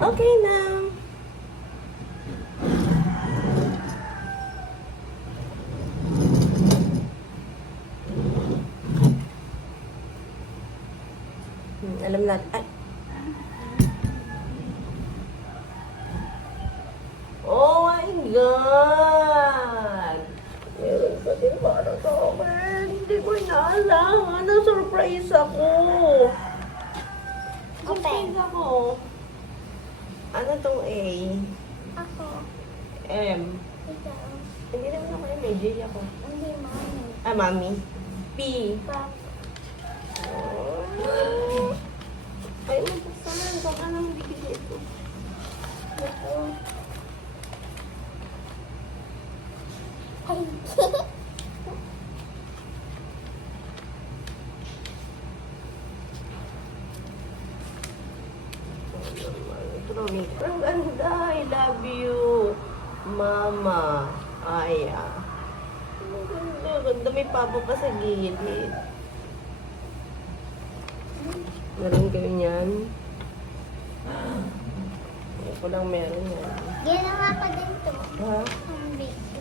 Okay na. Alam natin. Ay. Oh my God! Meron pa din para sa akin. Hindi ko inaalam. Ano, surprise ako. Surprise ako. Ano tong A? Ako. M. Ikaw. Hindi naman ako M. J ako. Hindi, mami. Ah, mami. P. Papa. Oh. Ay, magpasahan. Baka nang bigyan ito. Ito. Ay. Ang ganda. I love you. Mama. Aya. Ang ganda. Ganda. May papa pa sa gilid. Meron kayo niyan. Ako lang meron yan. Ginawa pa din to. Ha? Ang baby.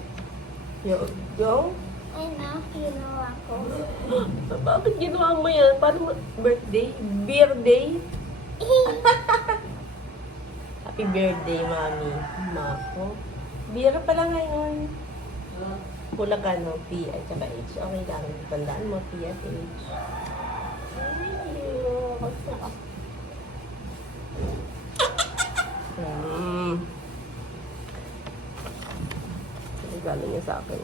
Yung? Ay na, ginawa ko. Bakit ginawa mo yan? Paano mo? Birthday? Beer day? Happy birthday, mami. Mako. Beer pala ngayon. Pula ka, no? P at saka H. Okay lang. Tandaan mo, P at H. Thank you. Regalo niya sa akin.